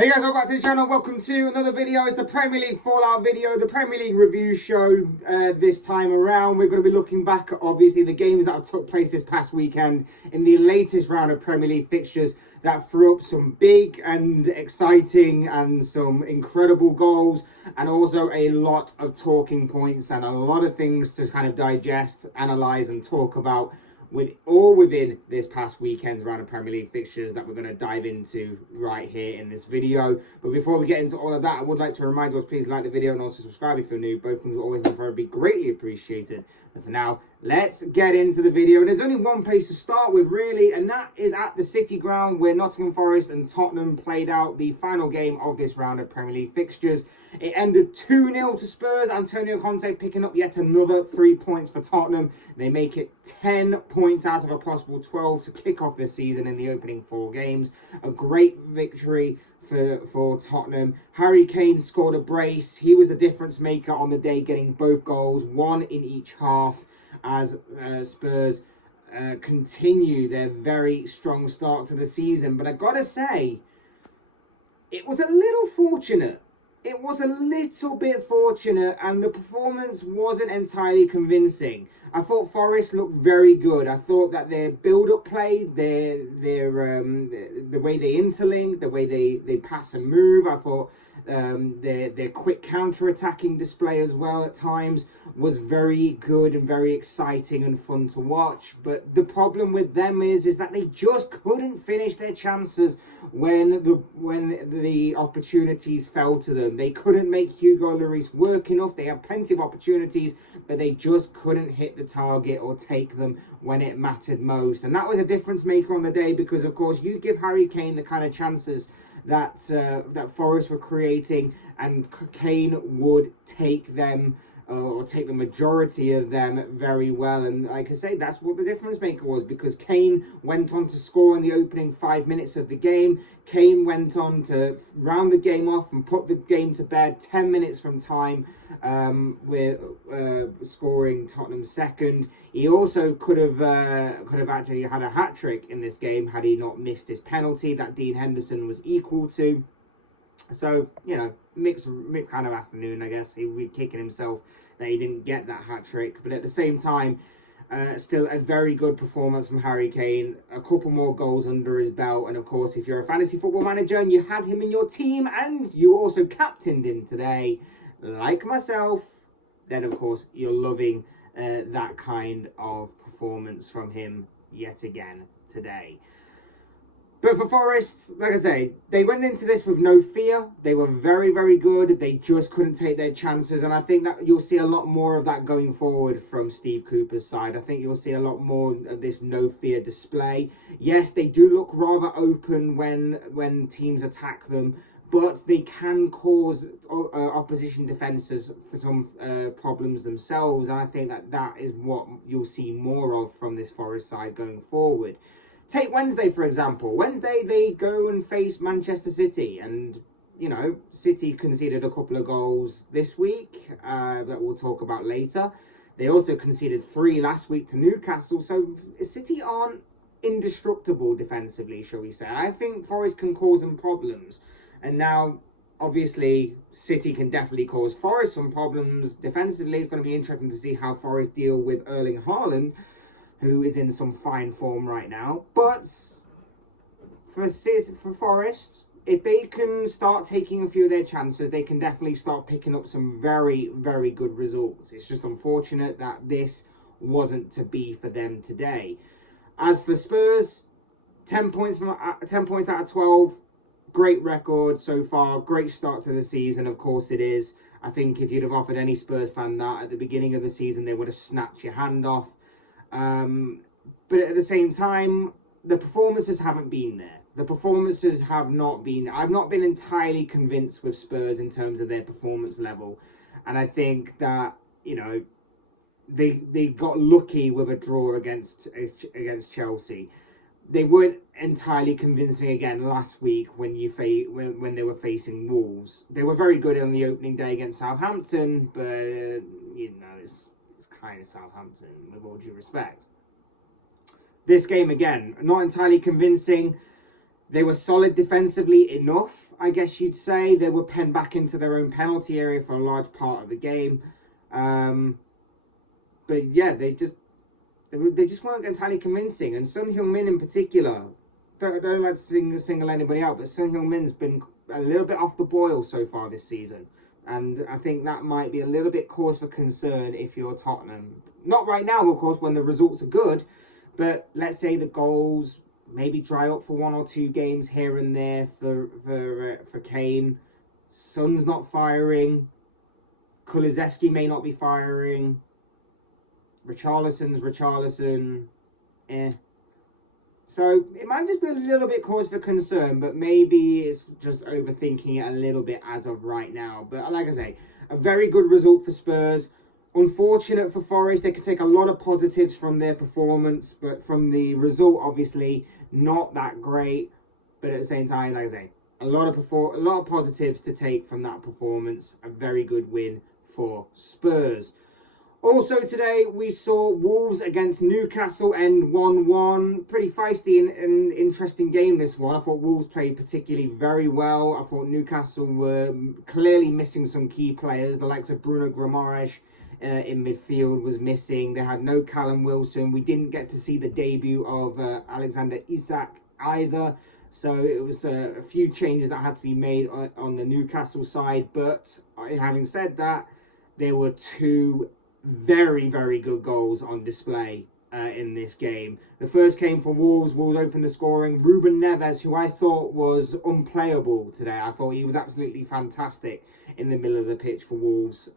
Hey guys, welcome back to the channel. Welcome to another video. It's the Premier League Fallout video, the Premier League review show. This time around, we're going to be looking back at obviously the games that have took place this past weekend in the latest round of Premier League fixtures that threw up some big and exciting and some incredible goals, and also a lot of talking points and a lot of things to kind of digest, analyze, and talk about within this past weekend's round of Premier League fixtures that we're going to dive into right here in this video. But before we get into all of that, I would like to remind you, please like the video and also subscribe if you're new. Both things will always be greatly appreciated. And for now, let's get into the video. And there's only one place to start with, really, and that is at the City Ground, where Nottingham Forest and Tottenham played out the final game of this round of Premier League fixtures. It ended 2-0 to Spurs. Antonio Conte picking up yet another 3 points for Tottenham. They make it 10 points out of a possible 12 to kick off this season in the opening 4 games. A great victory for Tottenham. Harry Kane scored a brace. He was the difference maker on the day, getting both goals, one in each half, as Spurs continue their very strong start to the season. But I gotta say, it was a little fortunate. It was a little bit fortunate, and the performance wasn't entirely convincing. I thought Forest looked very good. I thought that their build-up play, the way they interlink, the way they pass and move, I thought their quick counter-attacking display as well at times was very good and very exciting and fun to watch. But the problem with them is that they just couldn't finish their chances when the opportunities fell to them. They couldn't make Hugo Lloris work enough. They had plenty of opportunities, but they just couldn't hit the target or take them when it mattered most. And that was a difference maker on the day, because of course you give Harry Kane the kind of chances that Forest were creating, and Kane would take them or take the majority of them very well. And like I say, that's what the difference maker was, because Kane went on to score in the opening 5 minutes of the game. Kane went on to round the game off and put the game to bed 10 minutes from time, with scoring Tottenham's second. He also could have actually had a hat-trick in this game had he not missed his penalty that Dean Henderson was equal to. So, you know, mixed kind of afternoon, I guess. He was kicking himself that he didn't get that hat-trick. But at the same time, still a very good performance from Harry Kane. A couple more goals under his belt. And, of course, if you're a fantasy football manager and you had him in your team and you also captained him today, like myself, then, of course, you're loving that kind of performance from him yet again today. But for Forest, like I say, they went into this with no fear. They were very, very good. They just couldn't take their chances. And I think that you'll see a lot more of that going forward from Steve Cooper's side. I think you'll see a lot more of this no fear display. Yes, they do look rather open when teams attack them, but they can cause opposition defences for some problems themselves. And I think that is what you'll see more of from this Forest side going forward. Take Wednesday, for example. Wednesday, they go and face Manchester City. And, you know, City conceded a couple of goals this week that we'll talk about later. They also conceded 3 last week to Newcastle. So City aren't indestructible defensively, shall we say. I think Forest can cause them problems. And now, obviously, City can definitely cause Forest some problems defensively. It's going to be interesting to see how Forest deal with Erling Haaland, who is in some fine form right now. But for Forest, if they can start taking a few of their chances, they can definitely start picking up some very, very good results. It's just unfortunate that this wasn't to be for them today. As for Spurs, 10 points out of 12. Great record so far. Great start to the season. Of course it is. I think if you'd have offered any Spurs fan that at the beginning of the season, they would have snapped your hand off. But at the same time, the performances haven't been there. The performances have not been... I've not been entirely convinced with Spurs in terms of their performance level. And I think that, you know, they got lucky with a draw against Chelsea. They weren't entirely convincing again last week when they were facing Wolves. They were very good on the opening day against Southampton, but, you know, it's kind of Southampton, with all due respect. This game, again, not entirely convincing. They were solid defensively enough. I guess you'd say. They were penned back into their own penalty area for a large part of the game. But yeah, they just weren't entirely convincing. And Son Heung-min in particular, don't like to single anybody out, but Son Heung-min's been a little bit off the boil so far this season. And I think that might be a little bit cause for concern if you're Tottenham. Not right now, of course, when the results are good. But let's say the goals maybe dry up for 1 or 2 games here and there for Kane. Son's not firing. Kulusevski may not be firing. Richarlison. So it might just be a little bit cause for concern, but maybe it's just overthinking it a little bit as of right now. But like I say, a very good result for Spurs. Unfortunate for Forest, they could take a lot of positives from their performance, but from the result, obviously, not that great. But at the same time, like I say, a lot of positives to take from that performance. A very good win for Spurs. Also today, we saw Wolves against Newcastle end 1-1. Pretty feisty and interesting game, this one. I thought Wolves played particularly very well. I thought Newcastle were clearly missing some key players. The likes of Bruno Guimaraes in midfield was missing. They had no Callum Wilson. We didn't get to see the debut of Alexander Isak either. So it was a few changes that had to be made on the Newcastle side. But having said that, there were 2 very, very good goals on display in this game. The first came for Wolves. Wolves opened the scoring. Ruben Neves, who I thought was unplayable today. I thought he was absolutely fantastic in the middle of the pitch for Wolves.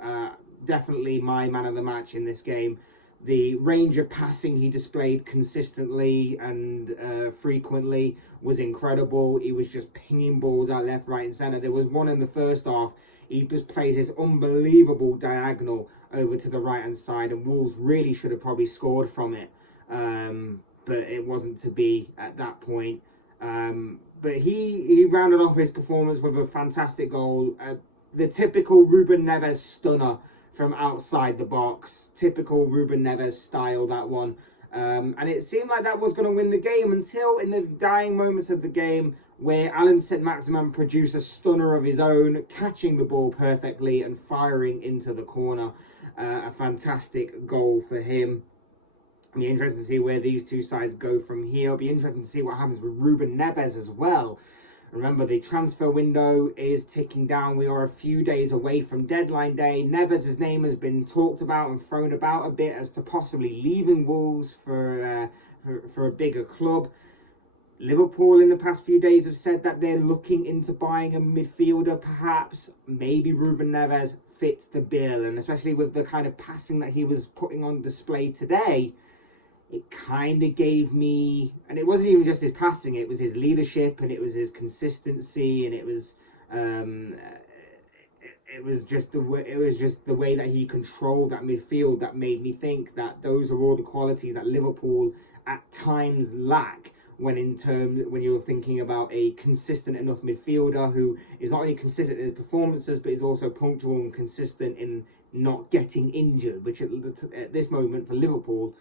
Definitely my man of the match in this game. The range of passing he displayed consistently and frequently was incredible. He was just pinging balls out left, right and centre. There was one in the first half. He just plays this unbelievable diagonal over to the right-hand side, and Wolves really should have probably scored from it. But it wasn't to be at that point. But he rounded off his performance with a fantastic goal. The typical Ruben Neves stunner from outside the box. Typical Ruben Neves style, that one. And it seemed like that was going to win the game until in the dying moments of the game where Alan Saint-Maximin produced a stunner of his own, catching the ball perfectly and firing into the corner. A fantastic goal for him. It'll be interesting to see where these two sides go from here. It'll be interesting to see what happens with Ruben Neves as well. Remember, the transfer window is ticking down. We are a few days away from deadline day. Neves' name has been talked about and thrown about a bit as to possibly leaving Wolves for a bigger club. Liverpool in the past few days have said that they're looking into buying a midfielder, perhaps. Maybe Ruben Neves fits the bill, and especially with the kind of passing that he was putting on display today, it kind of gave me, and it wasn't even just his passing, it was his leadership and it was his consistency, and it was just the way that he controlled that midfield that made me think that those are all the qualities that Liverpool at times lack when you're thinking about a consistent enough midfielder who is not only consistent in his performances but is also punctual and consistent in not getting injured, which at this moment for Liverpool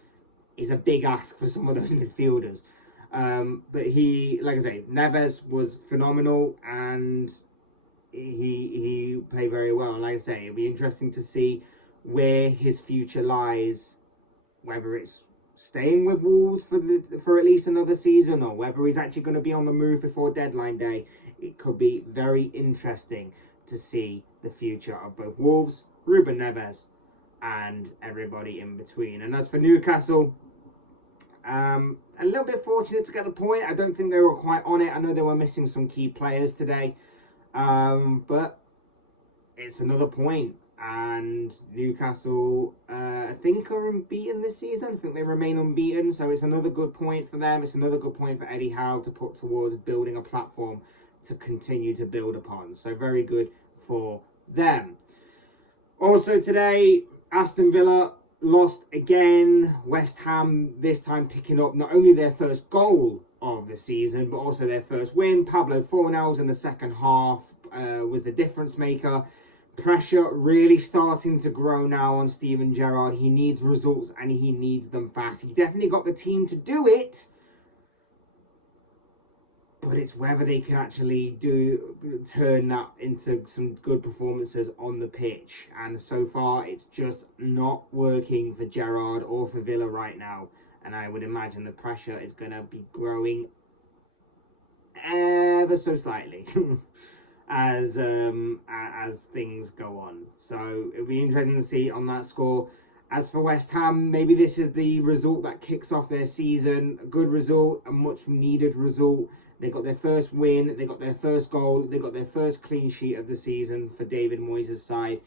is a big ask for some of those midfielders. But he, like I say, Neves was phenomenal and he played very well. And like I say, it'll be interesting to see where his future lies, whether it's staying with Wolves for at least another season or whether he's actually going to be on the move before deadline day. It could be very interesting to see the future of both Wolves, Ruben Neves, and everybody in between. And as for Newcastle, a little bit fortunate to get the point. I don't think they were quite on it. I know they were missing some key players today, but it's another point. And Newcastle, I think, are unbeaten this season. I think they remain unbeaten, so it's another good point for them. It's another good point for Eddie Howe to put towards building a platform to continue to build upon. So very good for them. Also today, Aston Villa lost again. West Ham this time picking up not only their first goal of the season, but also their first win. Pablo Fornals in the second half was the difference maker. Pressure really starting to grow now on Steven Gerrard. He needs results and he needs them fast. He definitely got the team to do it, but it's whether they can actually turn that into some good performances on the pitch. And so far, it's just not working for Gerrard or for Villa right now. And I would imagine the pressure is going to be growing ever so slightly as things go on. So it'll be interesting to see on that score. As for West Ham, maybe this is the result that kicks off their season. A good result, a much needed result. They got their first win, they got their first goal, they got their first clean sheet of the season for David Moyes' side.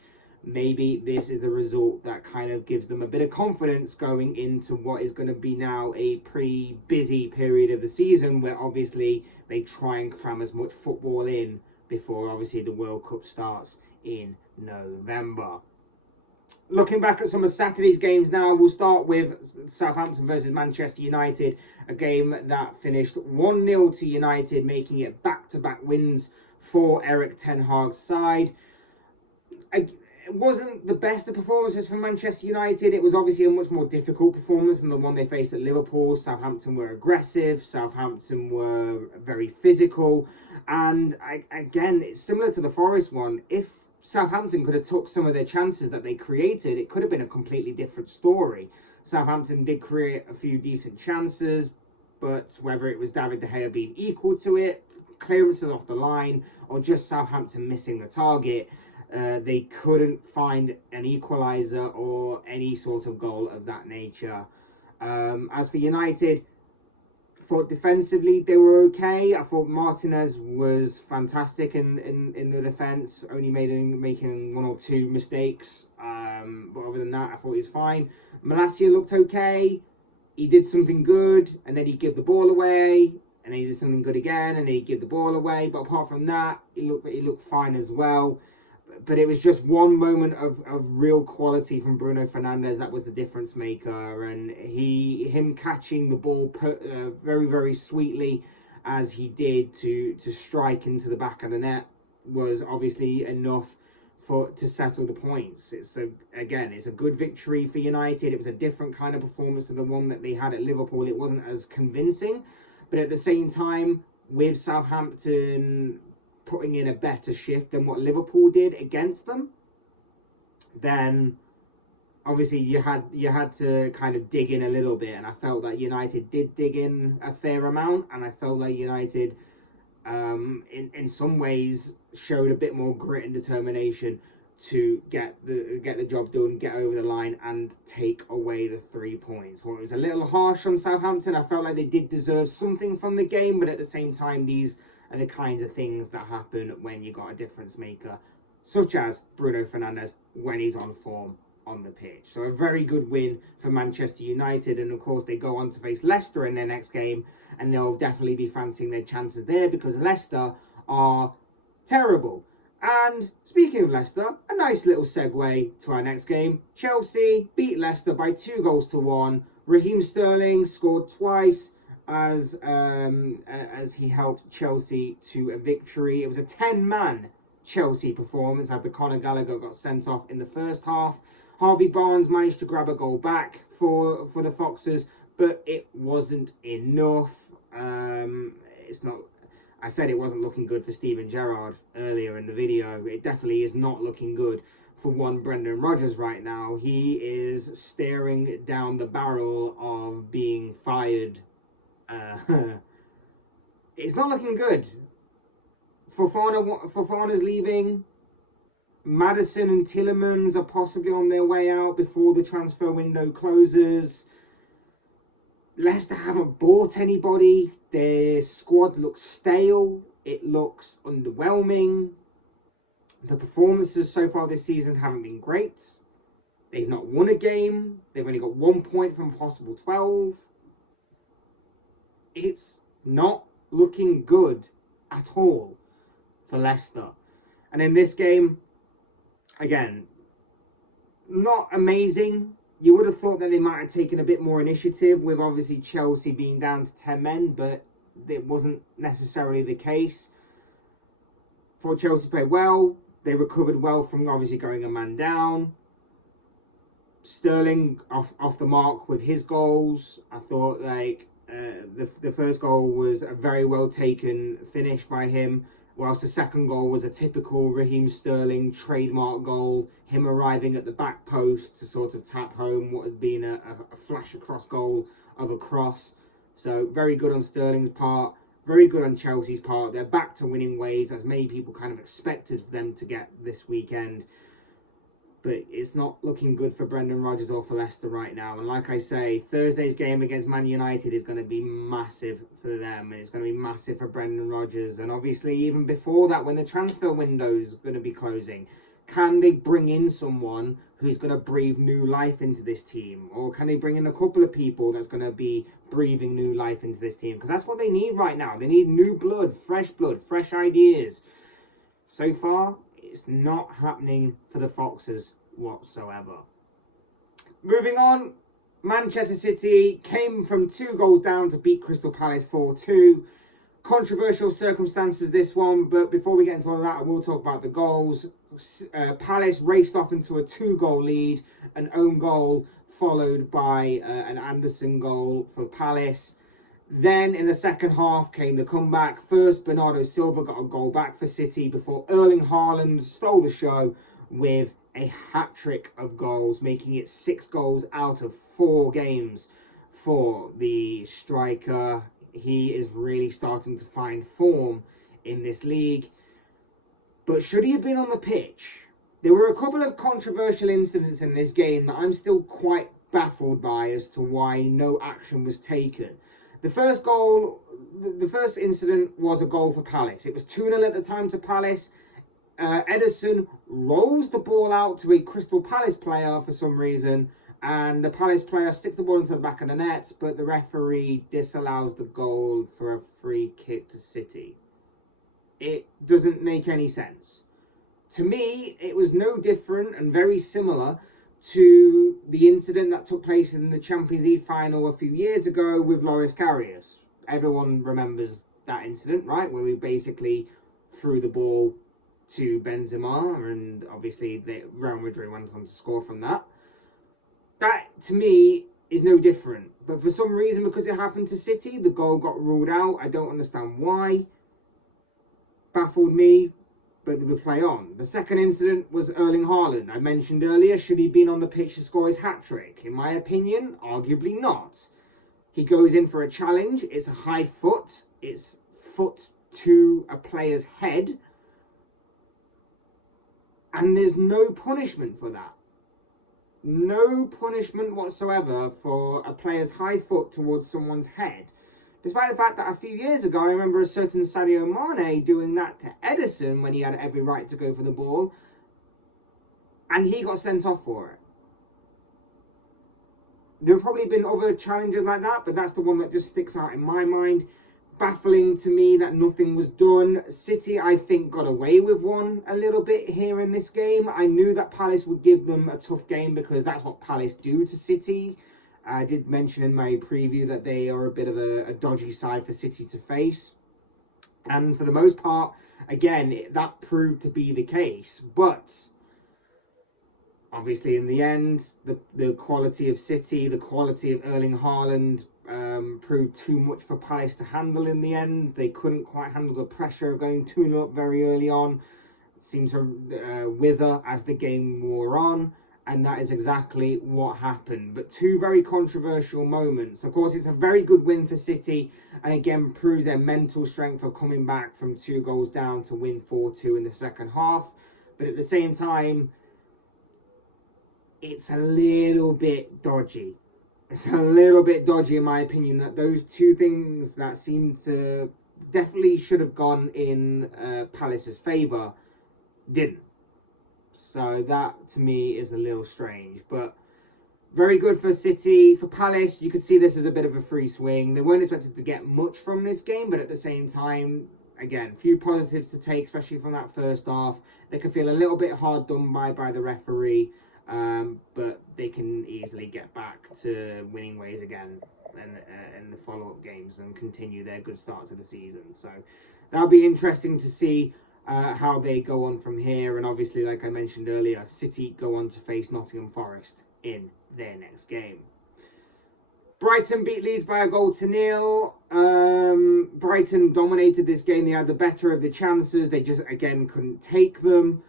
Maybe this is the result that kind of gives them a bit of confidence going into what is going to be now a pretty busy period of the season, where obviously they try and cram as much football in before obviously the World Cup starts in November. Looking back at some of Saturday's games now, we'll start with Southampton versus Manchester United, a game that finished 1-0 to United, making it back-to-back wins for Eric Ten Hag's side. It wasn't the best of performances from Manchester United. It was obviously a much more difficult performance than the one they faced at Liverpool. Southampton were aggressive, Southampton were very physical, and again, it's similar to the Forest one. If Southampton could have took some of their chances that they created, it could have been a completely different story. Southampton did create a few decent chances, but whether it was David De Gea being equal to it, clearances off the line, or just Southampton missing the target, they couldn't find an equaliser or any sort of goal of that nature. As for United, thought defensively they were okay. I thought Martinez was fantastic in the defence, only making one or two mistakes. But other than that, I thought he was fine. Malacia looked okay. He did something good, and then he'd give the ball away, and then he did something good again, and then he'd give the ball away. But apart from that, he looked fine as well. But it was just one moment of real quality from Bruno Fernandes that was the difference maker, and him catching the ball very, very sweetly as he did to strike into the back of the net was obviously enough to settle the points. It's a good victory for United. It was a different kind of performance to the one that they had at Liverpool. It wasn't as convincing, but at the same time, with Southampton putting in a better shift than what Liverpool did against them, then obviously you had to kind of dig in a little bit, and I felt that United did dig in a fair amount, and I felt like United in some ways showed a bit more grit and determination to get the job done, get over the line and take away the 3 points. Well, it was a little harsh on Southampton. I felt like they did deserve something from the game, but at the same time, these are the kinds of things that happen when you got a difference maker, such as Bruno Fernandes when he's on form on the pitch. So a very good win for Manchester United, and of course they go on to face Leicester in their next game, and they'll definitely be fancying their chances there because Leicester are terrible. And speaking of Leicester, a nice little segue to our next game. Chelsea beat Leicester by 2-1. Raheem Sterling scored twice as he helped Chelsea to a victory. It was a 10-man Chelsea performance after Conor Gallagher got sent off in the first half. Harvey Barnes managed to grab a goal back for the Foxes, but it wasn't enough. It's not. I said it wasn't looking good for Steven Gerrard earlier in the video. It definitely is not looking good for one Brendan Rodgers right now. He is staring down the barrel of being fired. It's not looking good. Fofana's leaving. Maddison and Tielemans are possibly on their way out before the transfer window closes. Leicester haven't bought anybody. Their squad looks stale. It looks underwhelming. The performances so far this season haven't been great. They've not won a game. They've only got 1 point from possible 12. It's not looking good at all for Leicester. And in this game, again, not amazing. You would have thought that they might have taken a bit more initiative with obviously Chelsea being down to 10 men, but it wasn't necessarily the case. For Chelsea played well. They recovered well from obviously going a man down. Sterling off the mark with his goals. I thought The first goal was a very well taken finish by him, whilst the second goal was a typical Raheem Sterling trademark goal, him arriving at the back post to sort of tap home what had been a flash across goal of a cross. So very good on Sterling's part, very good on Chelsea's part. They're back to winning ways, as many people kind of expected them to get this weekend. But it's not looking good for Brendan Rodgers or for Leicester right now. And like I say, Thursday's game against Man United is going to be massive for them. And it's going to be massive for Brendan Rodgers. And obviously, even before that, when the transfer window is going to be closing, can they bring in someone who's going to breathe new life into this team? Or can they bring in a couple of people that's going to be breathing new life into this team? Because that's what they need right now. They need new blood, fresh ideas. So far, it's not happening for the Foxes whatsoever. Moving on, Manchester City came from 2 goals down to beat Crystal Palace 4-2. Controversial circumstances, this one, but before we get into all of that, I will talk about the goals. Palace raced off into a 2-goal lead, an own goal followed by an Anderson goal for Palace. Then in the second half came the comeback. First, Bernardo Silva got a goal back for City before Erling Haaland stole the show with a hat-trick of goals, making it 6 goals out of 4 games for the striker. He is really starting to find form in this league. But should he have been on the pitch? There were a couple of controversial incidents in this game that I'm still quite baffled by as to why no action was taken. The first incident was a goal for Palace. It was 2-0 at the time to Palace. Ederson rolls the ball out to a Crystal Palace player for some reason, and the Palace player sticks the ball into the back of the net, but the referee disallows the goal for a free kick to City. It doesn't make any sense. To me, it was no different and very similar to the incident that took place in the Champions League final a few years ago with Loris Karius. Everyone remembers that incident, right? Where we basically threw the ball to Benzema, and obviously Real Madrid went on to score from that. That, to me, is no different. But for some reason, because it happened to City, the goal got ruled out. I don't understand why. Baffled me, but we play on. The second incident was Erling Haaland. I mentioned earlier, should he have been on the pitch to score his hat-trick? In my opinion, arguably not. He goes in for a challenge. It's a high foot. It's foot to a player's head. And there's no punishment for that. No punishment whatsoever for a player's high foot towards someone's head. Despite the fact that a few years ago, I remember a certain Sadio Mane doing that to Ederson when he had every right to go for the ball. And he got sent off for it. There have probably been other challenges like that, but that's the one that just sticks out in my mind. Baffling to me that nothing was done. City, I think, got away with one a little bit here in this game. I knew that Palace would give them a tough game because that's what Palace do to City. I did mention in my preview that they are a bit of a dodgy side for City to face. And for the most part, again, that proved to be the case. But obviously, in the end, the quality of City, the quality of Erling Haaland proved too much for Palace to handle in the end. They couldn't quite handle the pressure of going 2-0 up very early on. It seemed to wither as the game wore on. And that is exactly what happened. But 2 very controversial moments. Of course, it's a very good win for City. And again, proves their mental strength of coming back from 2 goals down to win 4-2 in the second half. But at the same time, it's a little bit dodgy. It's a little bit dodgy in my opinion that those 2 things that seem to definitely should have gone in Palace's favour didn't. So that to me is a little strange, but very good for City. For Palace, you could see this as a bit of a free swing. They weren't expected to get much from this game, but at the same time, again, few positives to take, especially from that first half. They could feel a little bit hard done by the referee, but they can easily get back to winning ways again in the follow-up games and continue their good start to the season. So that'll be interesting to see how they go on from here. And obviously, like I mentioned earlier, City go on to face Nottingham Forest in their next game. Brighton beat Leeds by a 0-0. Brighton dominated this game. They had the better of the chances. They just, again, couldn't take them.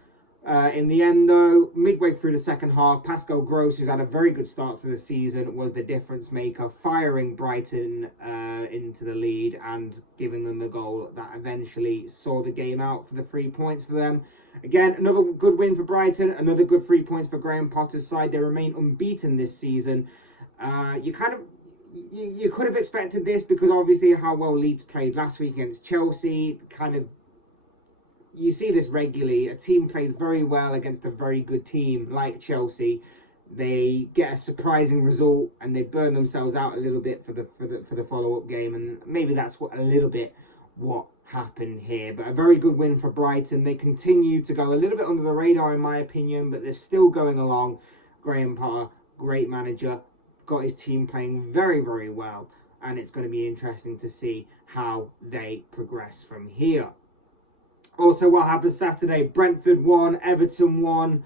In the end, though, midway through the second half, Pascal Gross, who's had a very good start to the season, was the difference maker, firing Brighton into the lead and giving them the goal that eventually saw the game out for the 3 points for them. Again, another good win for Brighton, another good 3 points for Graham Potter's side. They remain unbeaten this season. You could have expected this because obviously how well Leeds played last week against Chelsea. You see this regularly. A team plays very well against a very good team like Chelsea. They get a surprising result and they burn themselves out a little bit for the follow-up game, and maybe that's a little bit what happened here. But a very good win for Brighton. They continue to go a little bit under the radar in my opinion, but they're still going along. Graham Potter, great manager, got his team playing very, very well, and it's going to be interesting to see how they progress from here. Also, what happened Saturday? Brentford won, Everton won.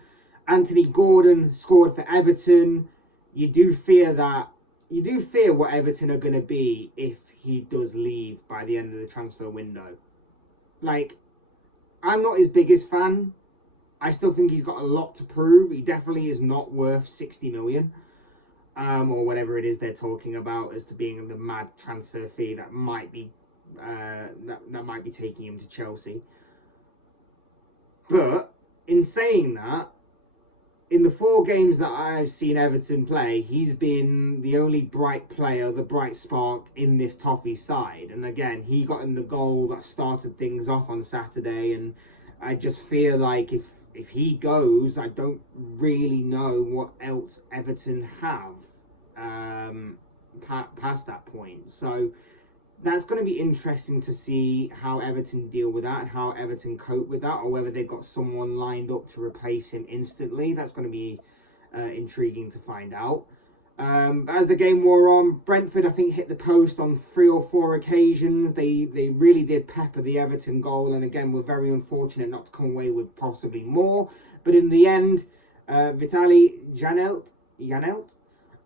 Anthony Gordon scored for Everton. You do fear what Everton are going to be if he does leave by the end of the transfer window. Like, I'm not his biggest fan. I still think he's got a lot to prove. He definitely is not worth 60 million. Or whatever it is they're talking about as to being the mad transfer fee that might be taking him to Chelsea. But in saying that, in the 4 games that I've seen Everton play, he's been the only bright player, the bright spark in this Toffee side. And again, he got in the goal that started things off on Saturday. And I just feel like if he goes, I don't really know what else Everton have past that point. So that's going to be interesting to see how Everton deal with that and how Everton cope with that, or whether they've got someone lined up to replace him instantly. That's going to be intriguing to find out. As the game wore on, Brentford, I think, hit the post on 3 or 4 occasions. They really did pepper the Everton goal, and again, were very unfortunate not to come away with possibly more. But in the end, Vitaly Janelt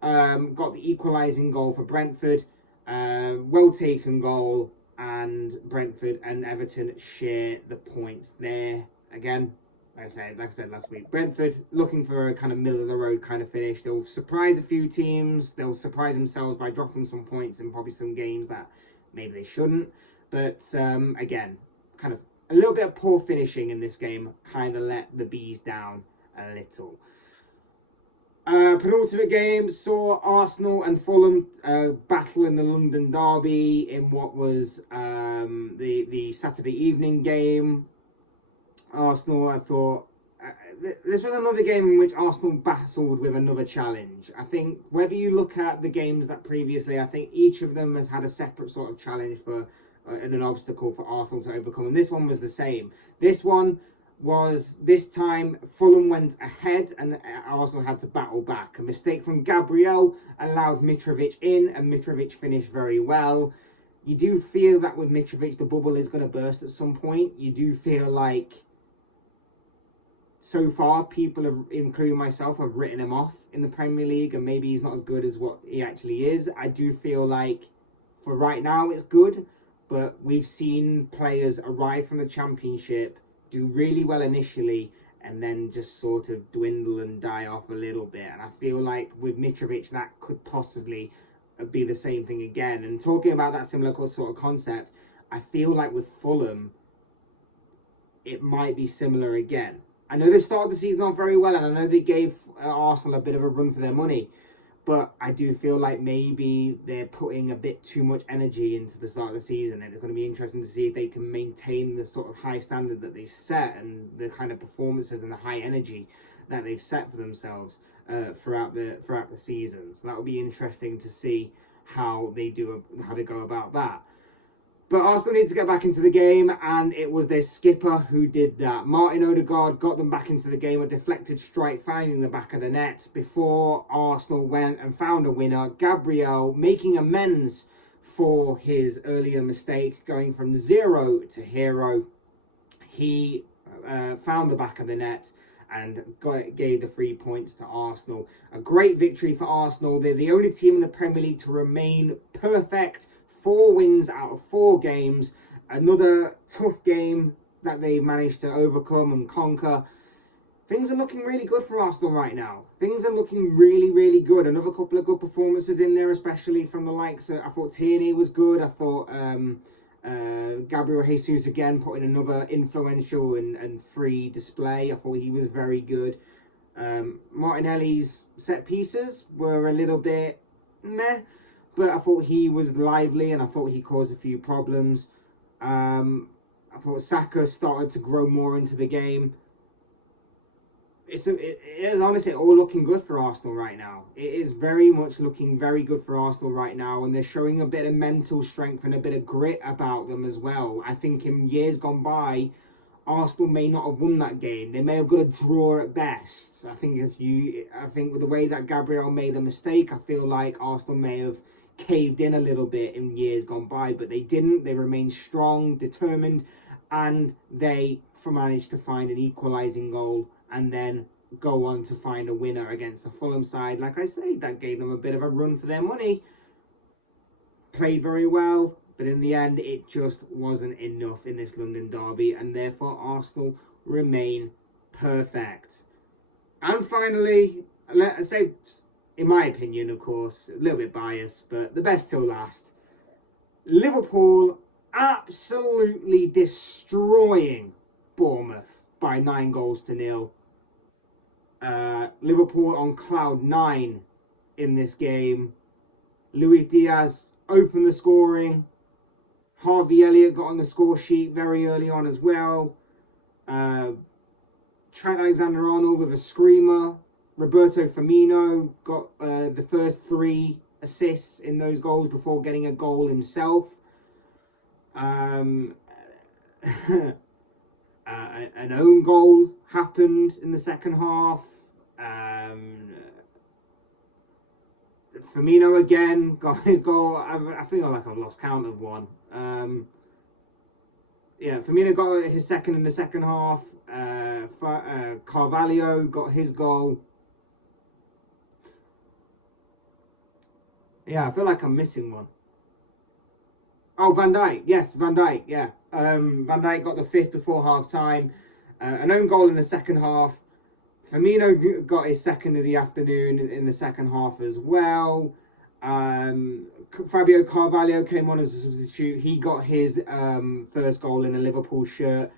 got the equalising goal for Brentford. Well taken goal, and Brentford and Everton share the points there. Again, like I said last week, Brentford looking for a kind of middle of the road kind of finish. They'll surprise a few teams. They'll surprise themselves by dropping some points in probably some games that maybe they shouldn't. But again, kind of a little bit of poor finishing in this game kind of let the bees down a little. Penultimate game saw Arsenal and Fulham battle in the London derby in what was the Saturday evening game. Arsenal, I thought, this was another game in which Arsenal battled with another challenge. I think whether you look at the games that previously, I think each of them has had a separate sort of challenge for and an obstacle for Arsenal to overcome. And this one was the same. This time Fulham went ahead and Arsenal had to battle back. A mistake from Gabriel allowed Mitrovic in, and Mitrovic finished very well. You do feel that with Mitrovic the bubble is going to burst at some point. You do feel like so far people have, including myself, have written him off in the Premier League, and maybe he's not as good as what he actually is. I do feel like for right now it's good, but we've seen players arrive from the Championship, do really well initially, and then just sort of dwindle and die off a little bit. And I feel like with Mitrovic that could possibly be the same thing again. And talking about that similar sort of concept, I feel like with Fulham it might be similar again. I know they started the season off very well, and I know they gave Arsenal a bit of a run for their money, but I do feel like maybe they're putting a bit too much energy into the start of the season, and it's going to be interesting to see if they can maintain the sort of high standard that they've set and the kind of performances and the high energy that they've set for themselves throughout the season. So that will be interesting to see how they go about that. But Arsenal need to get back into the game, and it was their skipper who did that. Martin Odegaard got them back into the game, a deflected strike finding the back of the net before Arsenal went and found a winner. Gabriel making amends for his earlier mistake, going from 0 to hero. He found the back of the net and gave the 3 points to Arsenal. A great victory for Arsenal. They're the only team in the Premier League to remain perfect. 4 wins out of 4 games. Another tough game that they managed to overcome and conquer. Things are looking really good for Arsenal right now. Things are looking really, really good. Another couple of good performances in there, especially from the likes of, I thought Tierney was good. I thought Gabriel Jesus again put in another influential and free display. I thought he was very good. Martinelli's set pieces were a little bit meh, but I thought he was lively and I thought he caused a few problems. I thought Saka started to grow more into the game. It is honestly all looking good for Arsenal right now. It is very much looking very good for Arsenal right now, and they're showing a bit of mental strength and a bit of grit about them as well. I think in years gone by, Arsenal may not have won that game. They may have got a draw at best. I think with the way that Gabriel made a mistake, I feel like Arsenal may have caved in a little bit in years gone by, but they didn't. They remained strong, determined, and they managed to find an equalising goal and then go on to find a winner against the Fulham side. Like I say, that gave them a bit of a run for their money. Played very well, but in the end, it just wasn't enough in this London derby, and therefore Arsenal remain perfect. And finally, let's say, in my opinion, of course, a little bit biased, but the best till last. Liverpool absolutely destroying Bournemouth by 9-0. Liverpool on cloud 9 in this game. Luis Diaz opened the scoring. Harvey Elliott got on the score sheet very early on as well. Trent Alexander-Arnold with a screamer. Roberto Firmino got the first 3 assists in those goals before getting a goal himself. An own goal happened in the second half. Firmino again got his goal. I feel like I've lost count of one. Firmino got his second in the second half. Carvalho got his goal. Yeah, I feel like I'm missing one. Oh, Van Dijk. Yes, Van Dijk, yeah. Van Dijk got the 5th before half-time. An own goal in the second half. Firmino got his second of the afternoon in the second half as well. Fabio Carvalho came on as a substitute. He got his first goal in a Liverpool shirt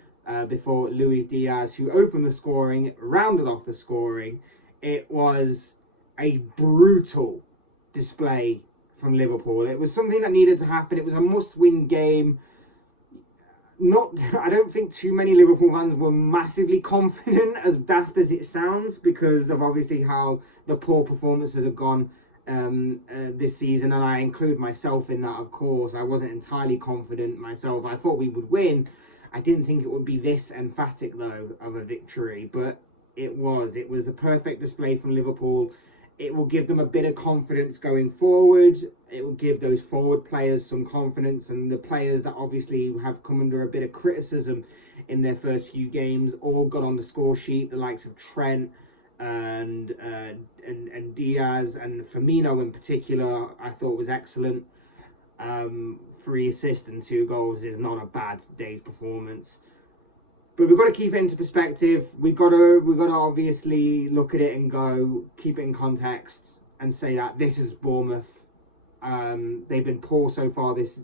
before Luis Diaz, who opened the scoring, rounded off the scoring. It was a brutal display from Liverpool. It was something that needed to happen. It was a must-win game. I don't think too many Liverpool fans were massively confident, as daft as it sounds, because of obviously how the poor performances have gone this season, and I include myself in that, of course. I wasn't entirely confident myself. I thought we would win. I didn't think it would be this emphatic, though, of a victory, but it was. It was a perfect display from Liverpool. It will give them a bit of confidence going forward. It will give those forward players some confidence, and the players that obviously have come under a bit of criticism in their first few games all got on the score sheet. The likes of Trent and Diaz and Firmino in particular, I thought was excellent. 3 assists and 2 goals is not a bad day's performance. But we've got to keep it into perspective. We've got to obviously look at it and go, keep it in context, and say that this is Bournemouth. They've been poor so far this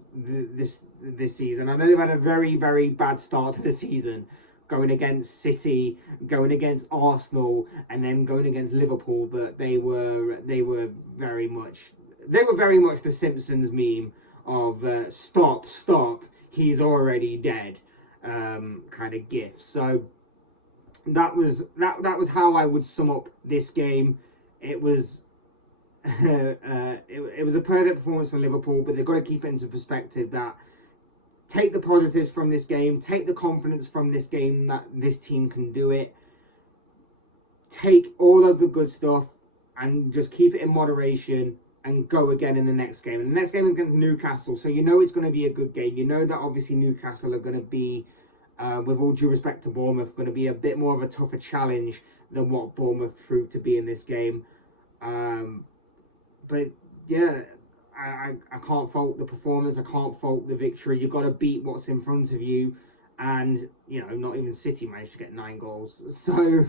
season. I know they've had a very, very bad start to the season, going against City, going against Arsenal, and then going against Liverpool. But they were very much the Simpsons meme of stop, he's already dead. Kind of gif. So that was how I would sum up this game. It was it was a perfect performance from Liverpool, but they've got to keep it into perspective that take the positives from this game, take the confidence from this game that this team can do it, take all of the good stuff and just keep it in moderation and go again in the next game. And the next game is against Newcastle, so you know it's going to be a good game. You know that obviously Newcastle are going to be with all due respect to Bournemouth, going to be a bit more of a tougher challenge than what Bournemouth proved to be in this game. But yeah, I can't fault the performance. I can't fault the victory. You've got to beat what's in front of you. And, you know, not even City managed to get 9 goals. So,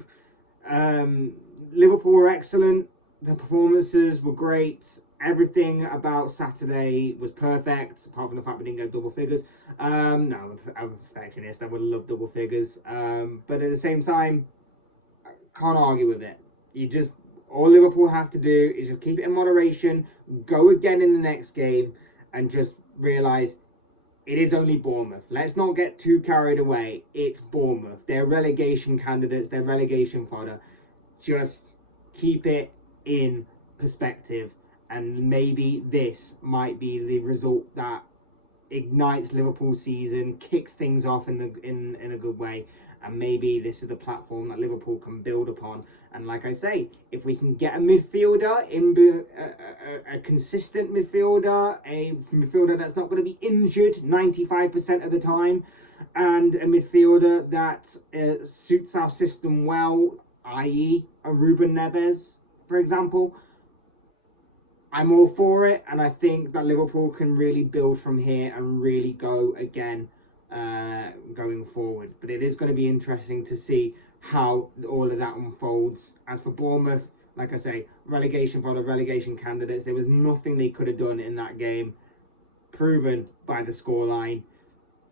Liverpool were excellent. The performances were great. Everything about Saturday was perfect, apart from the fact we didn't get double figures. No, I'm a perfectionist. I would love double figures. But at the same time, I can't argue with it. All Liverpool have to do is just keep it in moderation, go again in the next game, and just realise it is only Bournemouth. Let's not get too carried away. It's Bournemouth. They're relegation candidates. They're relegation fodder. Just keep it in perspective. And maybe this might be the result that ignites Liverpool's season, kicks things off in a good way. And maybe this is the platform that Liverpool can build upon. And like I say, if we can get a midfielder, a consistent midfielder, a midfielder that's not going to be injured 95% of the time, and a midfielder that suits our system well, i.e. a Ruben Neves, for example, I'm all for it. And I think that Liverpool can really build from here and really go again going forward. But it is going to be interesting to see how all of that unfolds. As for Bournemouth, like I say, relegation for the relegation candidates. There was nothing they could have done in that game, proven by the scoreline.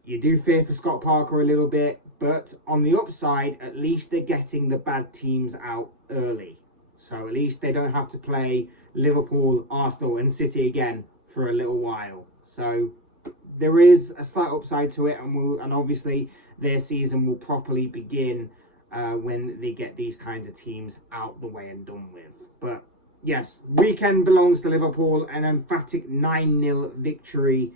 You do fear for Scott Parker a little bit, but on the upside, at least they're getting the bad teams out early. So at least they don't have to play Liverpool, Arsenal and City again for a little while. So there is a slight upside to it, and obviously their season will properly begin when they get these kinds of teams out the way and done with. But yes, weekend belongs to Liverpool, an emphatic 9-0 victory.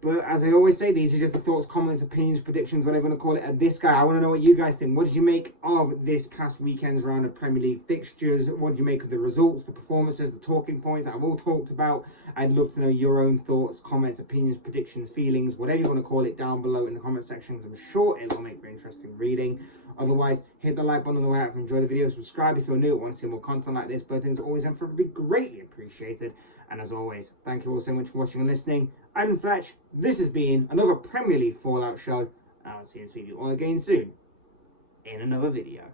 But as I always say, these are just the thoughts, comments, opinions, predictions, whatever you want to call it, of this guy. I want to know what you guys think. What did you make of this past weekend's round of Premier League fixtures? What did you make of the results, the performances, the talking points that I've all talked about? I'd love to know your own thoughts, comments, opinions, predictions, feelings, whatever you want to call it, down below in the comment section, because I'm sure it will make for interesting reading. Otherwise, hit the like button on the way out if you enjoy the video. Subscribe if you're new and want to see more content like this. Both things are always and forever be greatly appreciated. And as always, thank you all so much for watching and listening. I'm Fletch. This has been another Premier League Fallout show. I'll see you and speak to you all again soon in another video.